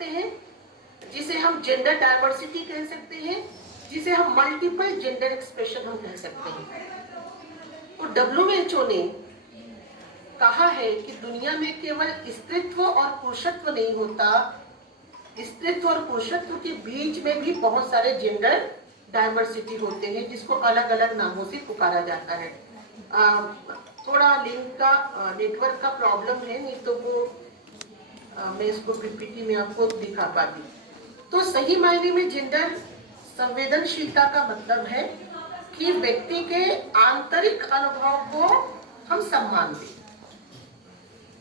सकते हैं, जिसे हम जेंडर डाइवर्सिटी कह सकते हैं, जिसे हम मल्टीपल जेंडर एक्सप्रेशन हम कह सकते हैं। तो WHO ने कहा है कि दुनिया में केवल स्त्रीत्व और पुरुषत्व नहीं होता, स्त्रीत्व और पुरुषत्व के बीच में भी बहुत सारे जेंडर डाइवर्सिटी होते हैं, जिसको अलग अलग नामों से पुकारा जाता है। थोड़ा लिंक का नेटवर्क का प्रॉब्लम है, नहीं तो वो मैं इसको पीपीटी में आपको दिखा पाती। तो सही मायने में जेंडर संवेदनशीलता का मतलब है कि व्यक्ति के आंतरिक अनुभव को हम सम्मान दें,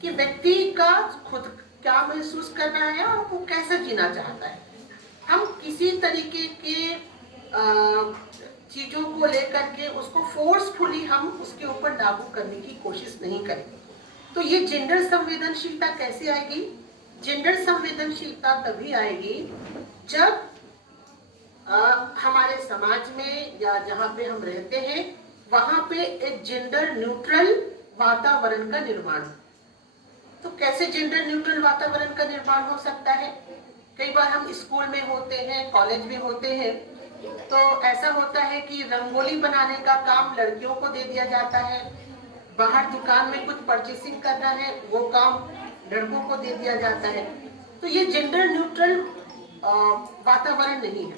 कि व्यक्ति का खुद क्या महसूस कर रहा है और वो कैसा जीना चाहता है। हम किसी तरीके के चीजों को लेकर के उसको फोर्सफुली हम उसके ऊपर लागू करने की कोशिश नहीं करेंगे। तो ये जेंडर संवेदनशीलता कैसे आएगी? जेंडर संवेदनशीलता तभी आएगी जब हमारे समाज में या जहाँ पे हम रहते हैं वहां पे एक जेंडर न्यूट्रल वातावरण का निर्माण। तो कैसे जेंडर न्यूट्रल वातावरण का निर्माण हो सकता है? कई बार हम स्कूल में होते हैं, कॉलेज में होते हैं, तो ऐसा होता है कि रंगोली बनाने का काम लड़कियों को दे दिया जाता है, बाहर दुकान में कुछ परचेसिंग करना है वो काम लड़कों को दे दिया जाता है। तो ये जेंडर न्यूट्रल वातावरण नहीं है,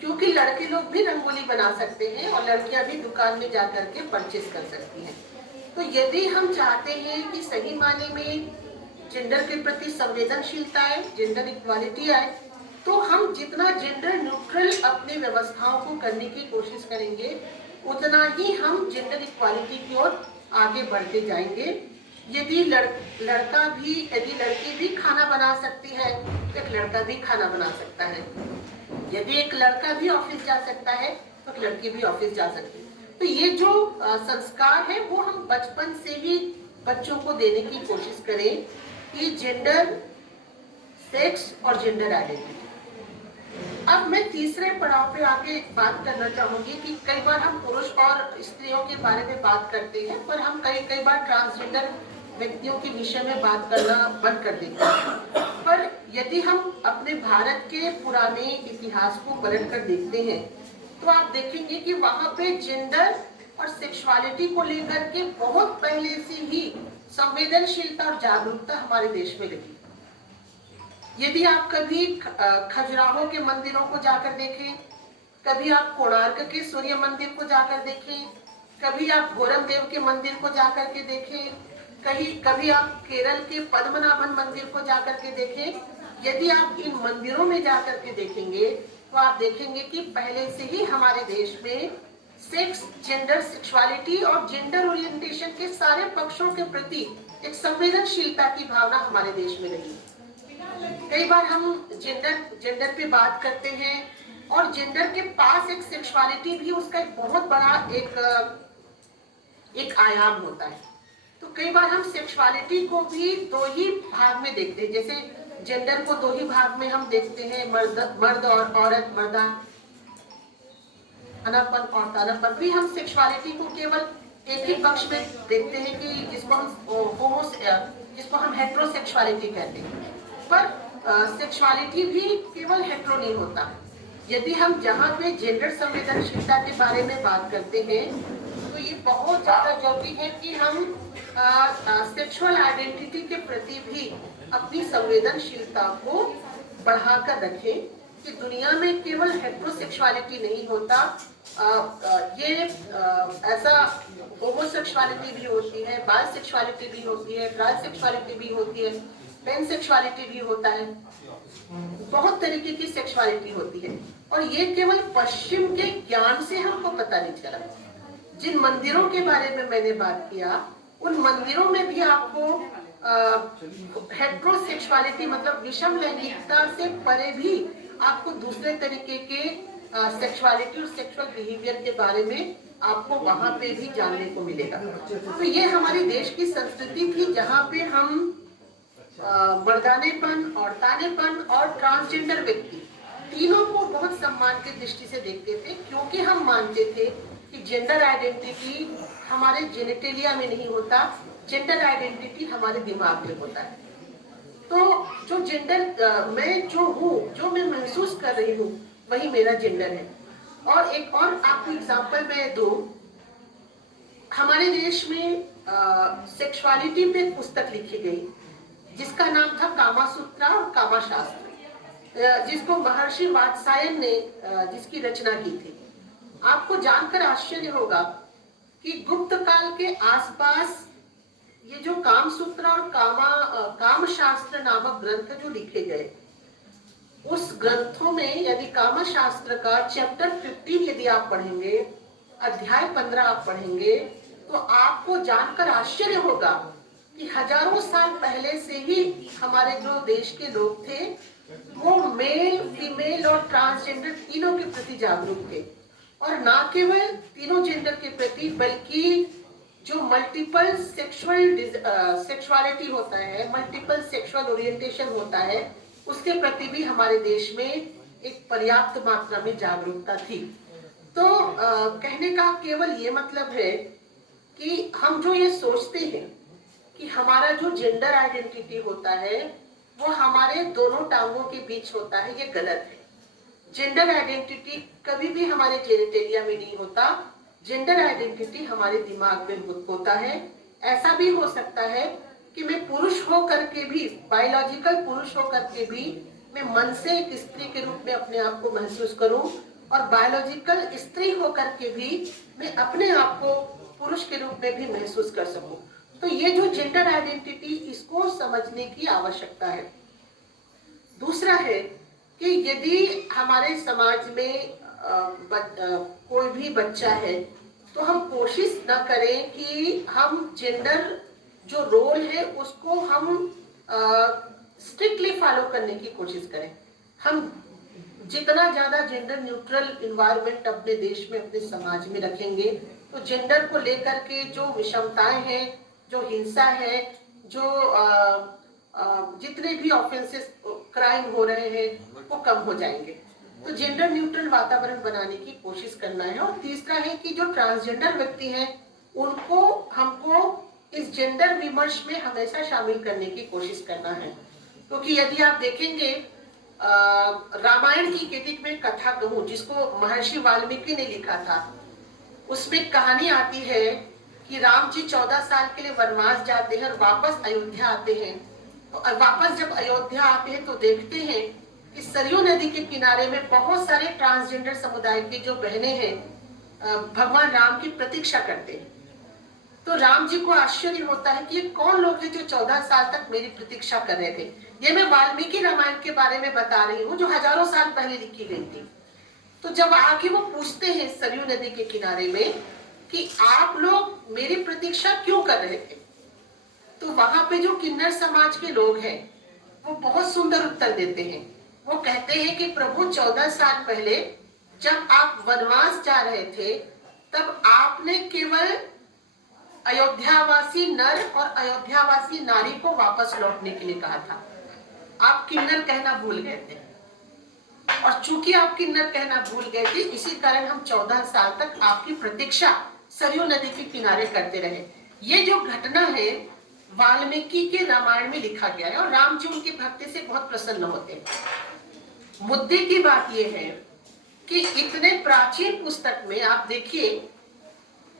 क्योंकि लड़के लोग भी रंगोली बना सकते हैं और लड़कियां भी दुकान में जाकर के परचेस कर सकती हैं। तो यदि हम चाहते हैं कि सही माने में जेंडर के प्रति संवेदनशीलता आए, जेंडर इक्वालिटी आए, तो हम जितना जेंडर न्यूट्रल अपनी व्यवस्थाओं को करने की कोशिश करेंगे उतना ही हम जेंडर इक्वालिटी की ओर आगे बढ़ते जाएंगे। यदि लड़का भी, यदि लड़की भी खाना बना सकती है तो एक लड़का भी खाना बना सकता है। यदि एक लड़का भी ऑफिस जा सकता है तो एक लड़की भी ऑफिस जा सकती है। तो ये जो संस्कार है वो हम बचपन से ही बच्चों को देने की कोशिश करें कि जेंडर, सेक्स और जेंडर आइडेंटिटी। अब मैं तीसरे पड़ाव पे आके बात करना चाहूंगी कि कई बार हम पुरुष और स्त्रियों के बारे में बात करते हैं, पर हम कई बार ट्रांसजेंडर व्यक्तियों के विषय में बात करना बंद कर देते हैं। पर यदि हम अपने भारत के पुराने इतिहास को पलट कर देखते हैं तो आप देखेंगे कि वहां पे जेंडर और सेक्सुअलिटी को लेकर के बहुत पहले से ही संवेदनशीलता और जागरूकता हमारे देश में रही। यदि आप कभी खजुराहो के मंदिरों को जाकर देखें, कभी आप कोणार्क के सूर्य मंदिर को जाकर देखें, कभी आप घोरम देव के मंदिर को जाकर के देखें, कभी आप केरल के पद्मनाभन मंदिर को जाकर के देखें, यदि आप इन मंदिरों में जाकर के देखेंगे तो आप देखेंगे कि पहले से ही हमारे देश में सेक्स, जेंडर, सेक्सुअलिटी और जेंडर ओरिएंटेशन के सारे पक्षों के प्रति एक संवेदनशीलता की भावना हमारे देश में रही। कई बार हम जेंडर पे बात करते हैं और जेंडर के पास एक सेक्सुअलिटी भी उसका एक बहुत बड़ा एक आयाम होता है। तो कई बार हम सेक्सुअलिटी को भी दो ही भाग में देखते हैं, जैसे जेंडर को दो ही भाग में हम देखते हैं, मर्द और औरत, मर्दानापन और तानापन भी। हम सेक्सुअलिटी को केवल एक ही पक्ष में देखते हैं कि जिसको हम हेटेरोसेक्सुअलिटी कहते हैं। पर सेक्सुअलिटी भी केवल हेटेरो नहीं होता। यदि हम जहाँ पे जेंडर संवेदनशीलता के बारे में बात करते हैं तो ये बहुत ज्यादा जरूरी है कि हम सेक्सुअल आइडेंटिटी के प्रति भी अपनी संवेदनशीलता को बढ़ाकर रखें कि दुनिया में केवल हेटेरोसेक्सुअलिटी नहीं होता, ऐसा होमोसेक्सुअलिटी भी होती है, बायसेक्सुअलिटी भी होती है, ट्रांससेक्सुअलिटी भी होती है, पेनसेक्सुअलिटी भी होता है, बहुत तरीके की सेक्सुअलिटी होती है। और ये केवल पश्चिम के ज्ञान से हमको पता नहीं चला। जिन मंदिरों के बारे में मैंने बात किया उन मंदिरों में भी आपको हेटेरोसेक्सुअलिटी मतलब विषम लैंगिकता से परे भी आपको दूसरे तरीके के सेक्सुअलिटी और सेक्सुअल बिहेवियर के बारे में आपको वहां पे भी जानने को मिलेगा। तो ये हमारी देश की संस्कृति थी जहाँ पे हम मर्दानेपन, औरतानेपन और ट्रांसजेंडर व्यक्ति तीनों को बहुत सम्मान की दृष्टि से देखते थे, क्योंकि हम मानते थे कि जेंडर आइडेंटिटी हमारे जेनेटेलिया में नहीं होता, जेंडर आइडेंटिटी हमारे दिमाग में होता है। तो जो जेंडर मैं जो हूँ, जो मैं महसूस कर रही हूँ, वही मेरा जेंडर है। और एक और आपको एग्जांपल मैं दूं, हमारे देश में सेक्सुअलिटी पे एक पुस्तक लिखी गई जिसका नाम था कामा सूत्रा और कामा शास्त्र, जिसको महर्षि वात्सायन ने जिसकी रचना की थी। आपको जानकर आश्चर्य होगा कि गुप्त काल के आसपास ये जो काम सूत्र और काम शास्त्र नामक ग्रंथ जो लिखे गए, उस ग्रंथों में यदि काम शास्त्र का चैप्टर 15 यदि आप पढ़ेंगे, अध्याय 15 आप पढ़ेंगे, तो आपको जानकर आश्चर्य होगा कि हजारों साल पहले से ही हमारे जो देश के लोग थे वो मेल, फीमेल और ट्रांसजेंडर तीनों के प्रति जागरूक थे। और ना केवल तीनों जेंडर के प्रति, बल्कि जो मल्टीपल सेक्सुअलिटी होता है, मल्टीपल सेक्सुअल ओरिएंटेशन होता है, उसके प्रति भी हमारे देश में एक पर्याप्त मात्रा में जागरूकता थी। तो कहने का केवल ये मतलब है कि हम जो ये सोचते हैं कि हमारा जो जेंडर आइडेंटिटी होता है वो हमारे दोनों टांगों के बीच होता है, ये गलत है। जेंडर आइडेंटिटी कभी भी हमारे जेनिटेलिया में नहीं होता। जेंडर आइडेंटिटी हमारे दिमाग में होता है। ऐसा भी हो सकता है कि मैं पुरुष होकर के भी, बायोलॉजिकल पुरुष होकर के भी मैं मन से एक स्त्री के रूप में अपने आप को महसूस करूं, और बायोलॉजिकल स्त्री होकर के भी मैं अपने आप को पुरुष के रूप में भी महसूस कर सकूं। तो ये जो जेंडर आइडेंटिटी, इसको समझने की आवश्यकता है। दूसरा है कि यदि हमारे समाज में कोई भी बच्चा है तो हम कोशिश न करें कि हम जेंडर जो रोल है उसको हम स्ट्रिक्टली फॉलो करने की कोशिश करें। हम जितना ज्यादा जेंडर न्यूट्रल इन्वायरमेंट अपने देश में, अपने समाज में रखेंगे, तो जेंडर को लेकर के जो विषमताएं हैं, जो हिंसा है, जो जितने भी ऑफेंसेस, क्राइम हो रहे हैं, वो कम हो जाएंगे। तो जेंडर न्यूट्रल वातावरण बनाने की कोशिश करना है। और तीसरा है कि जो ट्रांसजेंडर व्यक्ति हैं उनको हमको इस जेंडर विमर्श में हमेशा शामिल करने की कोशिश करना है। क्योंकि यदि आप देखेंगे रामायण की केतिक में कथा कहूँ, जिसको महर्षि वाल्मीकि ने लिखा था, उसमें कहानी आती है कि राम जी 14 साल के लिए वनवास जाते हैं और वापस अयोध्या आते हैं। तो वापस जब अयोध्या आते हैं तो देखते हैं कि सरयू नदी के किनारे में बहुत सारे ट्रांसजेंडर समुदाय की जो बहनें हैं भगवान राम की प्रतीक्षा करते हैं। तो राम जी को आश्चर्य होता है कि ये कौन लोग हैं जो 14 साल तक मेरी प्रतीक्षा कर रहे थे। ये मैं वाल्मीकि रामायण के बारे में बता रही हूँ, जो हजारों साल पहले लिखी गई थी। तो जब आके वो पूछते हैं सरयू नदी के किनारे में कि आप लोग मेरी प्रतीक्षा क्यों कर रहे थे, तो वहां पे जो किन्नर समाज के लोग हैं वो बहुत सुंदर उत्तर देते हैं। वो कहते हैं कि प्रभु 14 साल पहले जब आप वनवास जा रहे थे तब आपने केवल अयोध्यावासी नर और अयोध्यावासी नारी को वापस लौटने के लिए कहा था। आप किन्नर कहना भूल गए थे, और चूंकि आप किन्नर कहना भूल गए थे, इसी कारण हम 14 साल तक आपकी प्रतीक्षा सरयू नदी के किनारे करते रहे। ये जो घटना है वाल्मीकि के रामायण में लिखा गया है, और राम जी उनकी भक्ति से बहुत प्रसन्न होते हैं। मुद्दे की बात यह है कि इतने प्राचीन पुस्तक में आप देखिए,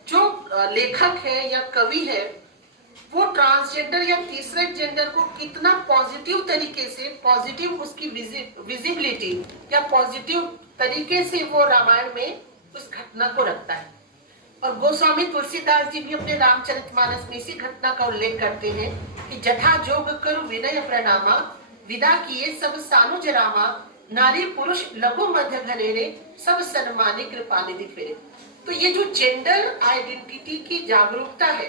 जो लेखक है या कवि है वो ट्रांसजेंडर या तीसरे जेंडर को कितना पॉजिटिव तरीके से, पॉजिटिव उसकी विजिबिलिटी या पॉजिटिव तरीके से वो रामायण में उस घटना को रखता है। और गोस्वामी तुलसीदास जी भी अपने रामचरितमानस में इसी घटना का उल्लेख करते हैं कि जथा जोग करु विनय प्रणामा, विदा किए सब सानुज रामा, नारी पुरुष लघु मध्य घनेरे, सब सन्माने कृपा निधि फेरे। तो ये जो जेंडर आइडेंटिटी की जागरूकता है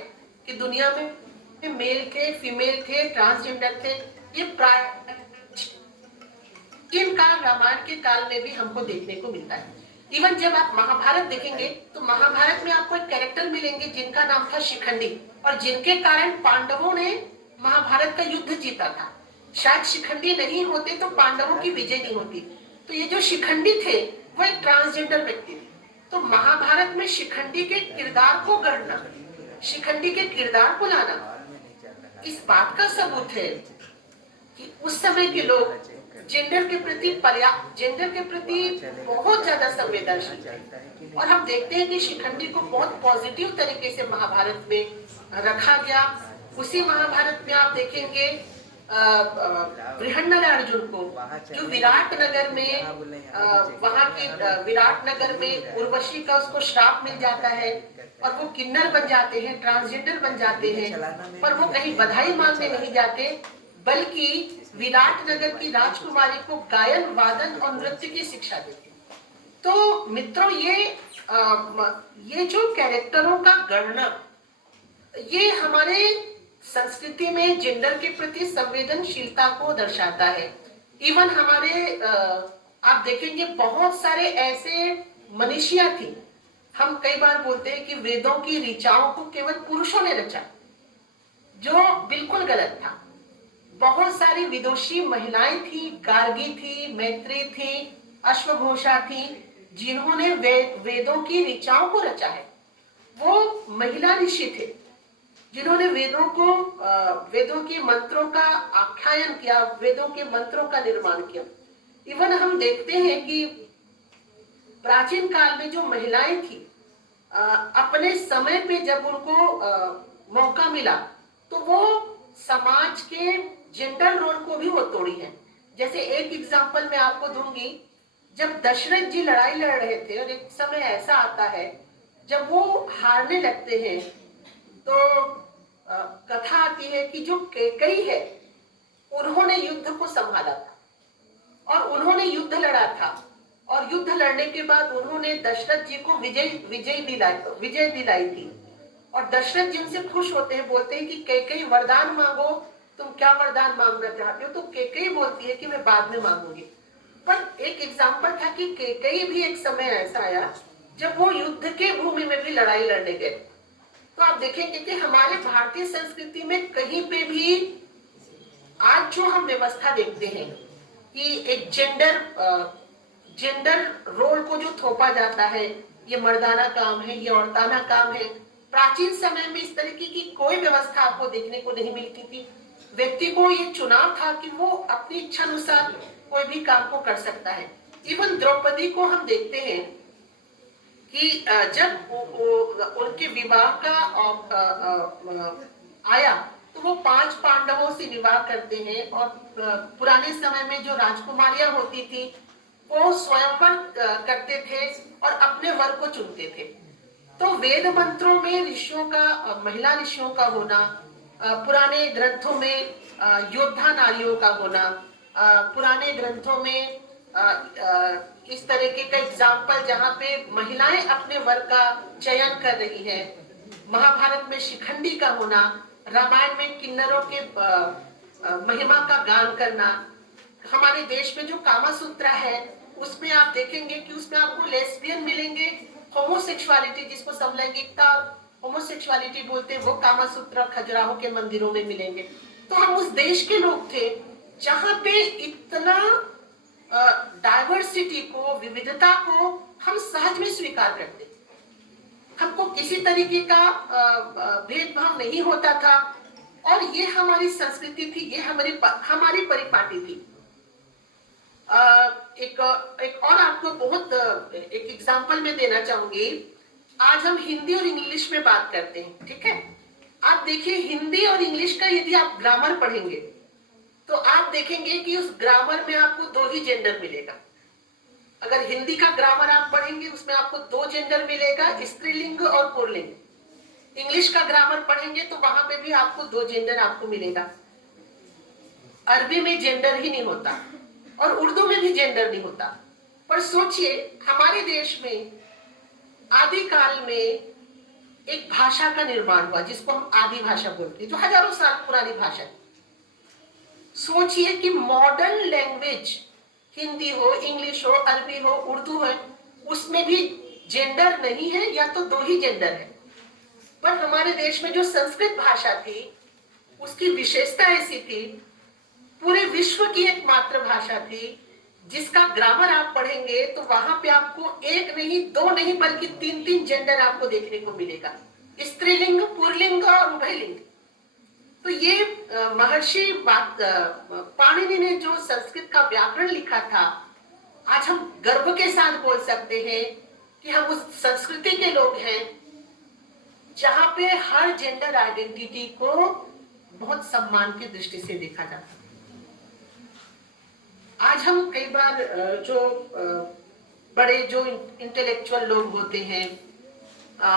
कि दुनिया में मेल थे, फीमेल थे, ट्रांसजेंडर थे, ये प्राचीन काल, रामायण के काल में भी हमको देखने को मिलता है। इवन जब आप महाभारत देखेंगे तो महाभारत में आपको एक कैरेक्टर मिलेंगे जिनका नाम था शिखंडी, और जिनके कारण पांडवों ने महाभारत का युद्ध जीता था। शायद शिखंडी नहीं होते तो पांडवों की विजय नहीं होती। तो ये जो शिखंडी थे वो एक ट्रांसजेंडर व्यक्ति थे। तो महाभारत में शिखंडी के किरदार को गढ़ना, शिखंडी के किरदार को लाना, इस बात का सबूत है कि उस समय के लोग जेंडर के प्रति बहुत ज्यादा संवेदनशील थे। और हम देखते हैं कि शिखंडी को बहुत पॉजिटिव तरीके से महाभारत में रखा गया। उसी महाभारत में आप देखेंगे बृहन्नलार्जुन को जो विराटनगर में वहां के विराटनगर में उर्वशी का उसको श्राप मिल जाता है और वो किन्नर बन जाते हैं, ट्रांसजेंडर बन जाते हैं, पर वो कहीं बधाई मांगने नहीं जाते, बल्कि विराटनगर की राजकुमारी को गायन, वादन और नृत्य की शिक्षा देते। तो मित्रों, ये जो कैरेक्टरों का गणना, ये हमारे संस्कृति में जेंडर के प्रति संवेदनशीलता को दर्शाता है। इवन हमारे आप देखेंगे बहुत सारे ऐसे मनीषियां थी, हम कई बार बोलते हैं कि वेदों की ऋचाओं को केवल पुरुषों ने रचा, जो बिल्कुल गलत था। बहुत सारी विदुषी महिलाएं थी, गार्गी थी, मैत्री थी, अश्वघोषा थी, जिन्होंने वेदों की ऋचाओं को रचा है। वो महिला ऋषि थे जिन्होंने वेदों के मंत्रों का आख्यान किया, वेदों के मंत्रों का निर्माण किया। इवन हम देखते हैं कि प्राचीन काल में जो महिलाएं थी, अपने समय पे जब उनको मौका मिला तो वो समाज के जेंडर रोल को भी वो तोड़ी है। जैसे एक एग्जांपल मैं आपको दूंगी, जब दशरथ जी लड़ाई लड़ रहे थे और एक समय ऐसा आता है जब वो हारने लगते हैं, तो कथा आती है कि जो कैकेयी है उन्होंने युद्ध को संभाला था और उन्होंने युद्ध लड़ा था, और युद्ध लड़ने के बाद उन्होंने दशरथ जी को विजय दिलाई थी। और दशरथ जी उनसे खुश होते हैं, बोलते हैं कि कैकेयी वरदान मांगो, तुम क्या वरदान मांगना चाहते हो? तो कैकेयी बोलती है कि मैं बाद में मांगूंगी। पर एक एग्जाम्पल था कि कैकेयी भी एक समय ऐसा आया जब वो युद्ध के भूमि में भी लड़ाई लड़ने गए। तो आप देखेंगे कि हमारे भारतीय संस्कृति में कहीं पे भी आज जो हम व्यवस्था देखते हैं कि एक जेंडर रोल को जो थोपा जाता है, ये मर्दाना काम है, ये औरताना काम है। प्राचीन समय में इस तरीके की कोई व्यवस्था आपको देखने को नहीं मिलती थी। व्यक्ति को ये चुनाव था कि वो अपनी इच्छा अनुसार कोई भी काम को कर सकता है। इवन द्रौपदी को हम देखते हैं कि जब उनके विवाह का आया तो वो 5 पांडवों से विवाह करते हैं, और पुराने समय में जो राजकुमारियां होती थी वो स्वयंवर करते थे और अपने वर को चुनते थे। तो वेद मंत्रों में ऋषियों का, महिला ऋषियों का होना, पुराने ग्रंथों में योद्धा नारियों का होना, पुराने ग्रंथों में इस तरीके का एग्जाम्पल जहाँ पे महिलाएं अपने वर का चयन कर रही है, महाभारत में शिखंडी का होना, रामायण में किन्नरों के महिमा का गान करना, हमारे देश में जो कामा सूत्रा है उसमें आप देखेंगे कि उसमें आपको लेस्बियन मिलेंगे, होमोसेक्सुअलिटी जिसको समलैंगिकता होमोसेक्सुअलिटी बोलते हैं वो कामा सूत्र खजुराहो के मंदिरों में मिलेंगे। तो हम उस देश के लोग थे जहाँ पे इतना डाइवर्सिटी को, विविधता को हम सहज में स्वीकार करते, हमको किसी तरीके का भेदभाव नहीं होता था, और ये हमारी संस्कृति थी, ये हमारी परिपाटी थी। एक और आपको बहुत एक एग्जांपल में देना चाहूंगी। आज हम हिंदी और इंग्लिश में बात करते हैं, ठीक है? आप देखिए हिंदी और इंग्लिश का यदि आप ग्रामर पढ़ेंगे तो आप देखेंगे कि उस ग्रामर में आपको 2 ही जेंडर मिलेगा। अगर हिंदी का ग्रामर आप पढ़ेंगे उसमें आपको 2 जेंडर मिलेगा, स्त्रीलिंग और पुल्लिंग। इंग्लिश का ग्रामर पढ़ेंगे तो वहां पे भी आपको 2 जेंडर आपको मिलेगा। अरबी में जेंडर ही नहीं होता और उर्दू में भी जेंडर नहीं होता। पर सोचिए हमारे देश में आदिकाल में एक भाषा का निर्माण हुआ जिसको हम आदि भाषा बोलते हैं, जो हजारों साल पुरानी भाषा है। सोचिए कि मॉडर्न लैंग्वेज हिंदी हो, इंग्लिश हो, अरबी हो, उर्दू हो, उसमें भी जेंडर नहीं है या तो 2 ही जेंडर है। पर हमारे देश में जो संस्कृत भाषा थी उसकी विशेषता ऐसी थी, पूरे विश्व की एक मात्र भाषा थी जिसका ग्रामर आप पढ़ेंगे तो वहां पे आपको 1 नहीं 2 नहीं बल्कि 3 जेंडर आपको देखने को मिलेगा, स्त्रीलिंग, पुल्लिंग और उभयलिंग। तो ये महर्षि पाणिनि ने जो संस्कृत का व्याकरण लिखा था, आज हम गर्व के साथ बोल सकते हैं कि हम उस संस्कृति के लोग हैं जहां पे हर जेंडर आइडेंटिटी को बहुत सम्मान की दृष्टि से देखा जाता है। आज हम कई बार जो बड़े जो इंटेलेक्चुअल लोग होते हैं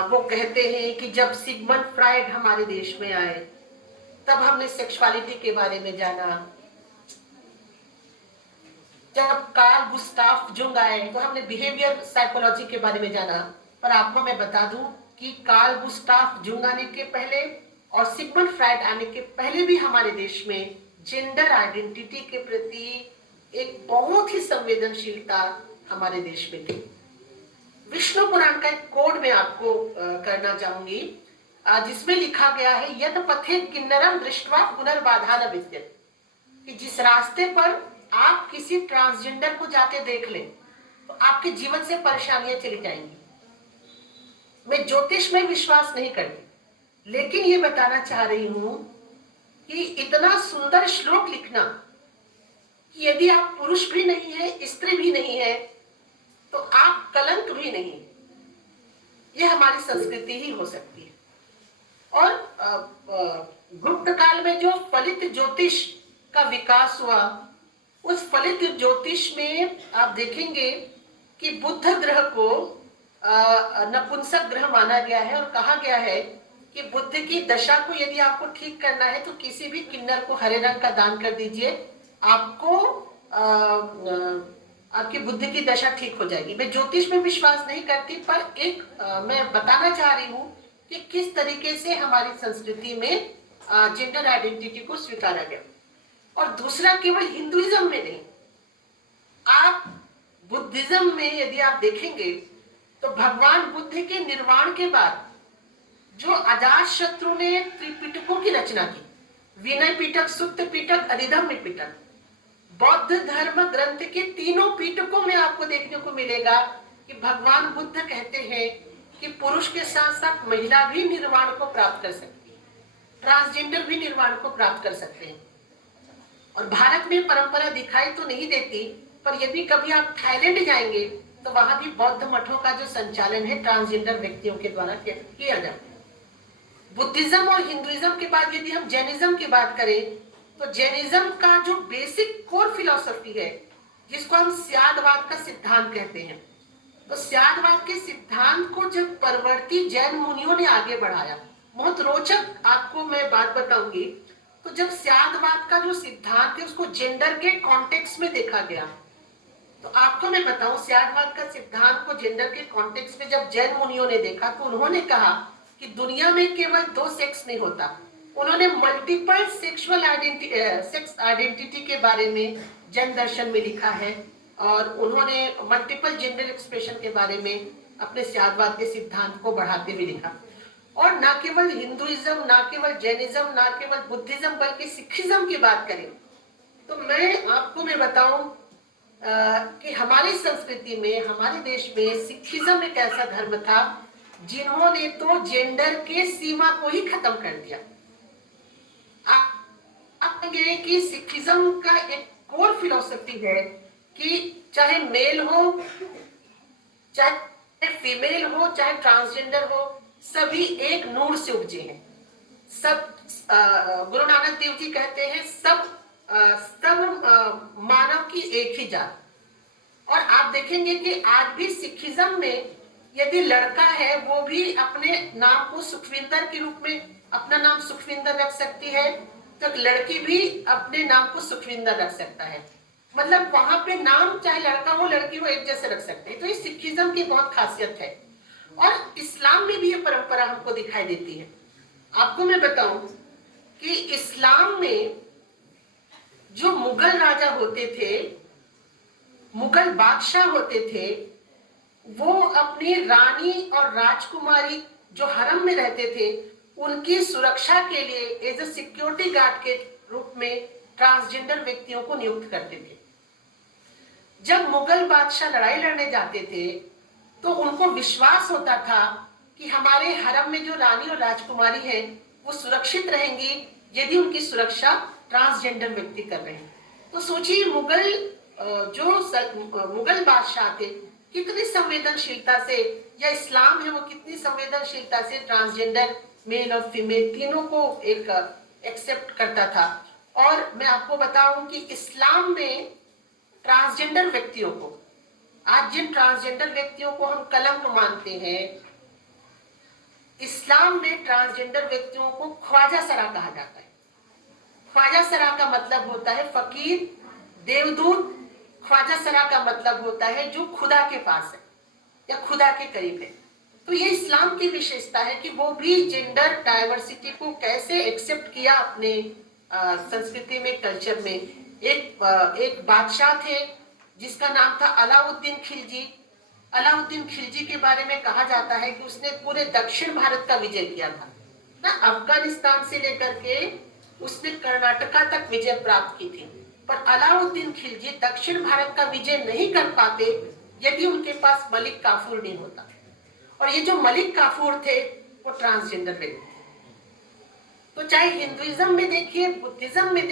वो कहते हैं कि जब सिगमंड फ्राइड हमारे देश में आए तब हमने सेक्सुअलिटी के बारे में जाना, जब कार्ल गुस्ताव जुंग आए तो हमने बिहेवियर साइकोलॉजी के बारे में जाना। पर आपको मैं बता दूं कि कार्ल गुस्ताव जुंग आने के पहले और सिगमंड फ्राइड आने के पहले भी हमारे देश में जेंडर आइडेंटिटी के प्रति एक बहुत ही संवेदनशीलता हमारे देश में थी। विष्णु पुराण का एक कोड मैं आपको करना चाहूंगी जिसमें लिखा गया है, यद पथे किन्नरम दृष्ट्वा पुनर्बाधा न विद्यते, कि जिस रास्ते पर आप किसी ट्रांसजेंडर को जाके देख लें तो आपके जीवन से परेशानियां चली जाएंगी। मैं ज्योतिष में विश्वास नहीं करती, लेकिन ये बताना चाह रही हूं कि इतना सुंदर श्लोक लिखना कि यदि आप पुरुष भी नहीं है, स्त्री भी नहीं है, तो आप कलंक भी नहीं, ये हमारी संस्कृति ही हो सकती है। और गुप्त काल में जो फलित ज्योतिष का विकास हुआ, उस फलित ज्योतिष में आप देखेंगे कि बुध ग्रह को नपुंसक ग्रह माना गया है और कहा गया है कि बुध की दशा को यदि आपको ठीक करना है तो किसी भी किन्नर को हरे रंग का दान कर दीजिए, आपको आपकी बुद्धि की दशा ठीक हो जाएगी। मैं ज्योतिष में विश्वास नहीं करती, पर एक मैं बताना चाह रही हूँ कि किस तरीके से हमारी संस्कृति में जेंडर आइडेंटिटी को स्वीकारा गया। और दूसरा, केवल हिंदुइज्म में नहीं, आप बुद्धिज्म में यदि आप देखेंगे तो भगवान बुद्ध के निर्वाण के बाद जो अजात शत्रु ने त्रिपिटकों की रचना की, विनय पिटक, सुत्त पिटक, अधिधम्म पिटक, बौद्ध धर्म ग्रंथ के तीनों पिटकों में आपको देखने को मिलेगा कि भगवान बुद्ध कहते हैं कि पुरुष के साथ साथ महिला भी निर्वाण को प्राप्त कर सकती है, ट्रांसजेंडर भी निर्वाण को प्राप्त कर सकते हैं। और भारत में परंपरा दिखाई तो नहीं देती, पर यदि कभी आप थाईलैंड जाएंगे तो वहां भी बौद्ध मठों का जो संचालन है ट्रांसजेंडर व्यक्तियों के द्वारा किया जाता है। बुद्धिज्म और हिंदुइज्म के बाद यदि हम जैनिज्म की बात करें तो जैनिज्म का जो बेसिक कोर फिलॉसफी है, जिसको हम स्यादवाद का सिद्धांत कहते हैं, तो स्यादवाद के सिद्धांत को जब परवर्ती जैन मुनियों ने आगे बढ़ाया, बहुत रोचक आपको मैं बात बताऊंगी, तो जब स्यादवाद का जो सिद्धांत है उसको जेंडर के कॉन्टेक्स्ट में देखा गया, तो आपको मैं बताऊं स्यादवाद का सिद्धांत को जेंडर के कॉन्टेक्स्ट में जब जैन मुनियों ने देखा तो उन्होंने कहा कि दुनिया में केवल दो सेक्स नहीं होता। उन्होंने मल्टीपल सेक्सुअल आइडेंटिटी के बारे में जैन दर्शन में लिखा है और उन्होंने मल्टीपल जेंडर एक्सप्रेशन के बारे में अपने स्यादवाद के सिद्धांत को बढ़ाते हुए लिखा। और ना केवल हिंदुइज्म, ना केवल जैनिज्म, ना केवल बुद्धिज्म, बल्कि सिखिज्म की बात करें तो मैं बताऊं कि हमारी संस्कृति में, हमारे देश में सिखिज्म एक ऐसा धर्म था जिन्होंने तो जेंडर के सीमा को ही खत्म कर दिया। आप कहेंगे कि सिखिज्म का एक कोर फिलॉसफी है कि चाहे मेल हो, चाहे फीमेल हो, चाहे ट्रांसजेंडर हो, सभी एक नूर से उपजे हैं। सब गुरु नानक देव जी कहते हैं सब मानव की एक ही जात। और आप देखेंगे कि आज भी सिखिज्म में यदि लड़का है वो भी अपने नाम को सुखविंदर के रूप में अपना नाम सुखविंदर रख सकती है, तो लड़की भी अपने नाम को सुखविंदर रख सकता है। मतलब वहां पे नाम चाहे लड़का हो लड़की हो एक जैसे रख सकते हैं। तो ये सिखिज्म की बहुत खासियत है। और इस्लाम में भी ये परंपरा हमको दिखाई देती है। आपको मैं बताऊं कि इस्लाम में जो मुगल राजा होते थे, मुगल बादशाह होते थे, वो अपनी रानी और राजकुमारी जो हरम में रहते थे उनकी सुरक्षा के लिए एज ए सिक्योरिटी गार्ड के रूप में ट्रांसजेंडर व्यक्तियों को नियुक्त करते थे। जब मुगल बादशाह लड़ाई लड़ने जाते थे तो उनको विश्वास होता था कि हमारे हरम में जो रानी और राजकुमारी है वो सुरक्षित रहेंगी, यदि उनकी सुरक्षा ट्रांसजेंडर व्यक्ति कर रहे हैं। तो सोचिए मुगल बादशाह थे, कितनी संवेदनशीलता से, या इस्लाम है वो कितनी संवेदनशीलता से ट्रांसजेंडर मेल और फीमेल तीनों को एक एक्सेप्ट करता था। और मैं आपको बताऊं कि इस्लाम में ट्रांसजेंडर व्यक्तियों को, आज जिन ट्रांसजेंडर व्यक्तियों को हम कलंक मानते हैं, इस्लाम में ट्रांसजेंडर व्यक्तियों को ख्वाजा सरा कहा जाता है। ख्वाजा सरा का मतलब होता है फकीर, देवदूत। ख्वाजा सरा का मतलब होता है जो खुदा के पास है या खुदा के करीब है। तो ये इस्लाम की विशेषता है कि वो भी जेंडर डाइवर्सिटी को कैसे एक्सेप्ट किया अपने संस्कृति में, कल्चर में। एक बादशाह थे जिसका नाम था अलाउद्दीन खिलजी। अलाउद्दीन खिलजी के बारे में कहा जाता है कि उसने पूरे दक्षिण भारत का विजय किया था ना, अफगानिस्तान से लेकर के उसने कर्नाटका तक विजय प्राप्त की थी। पर अलाउद्दीन खिलजी दक्षिण भारत का विजय नहीं कर पाते यदि उनके पास मलिक काफूर नहीं होता। और ये जो मलिक काफूर थे वो ट्रांसजेंडर व्यक्ति थे। तो चाहे हिंदुइज्म में देखिए, बुद्धिज्म में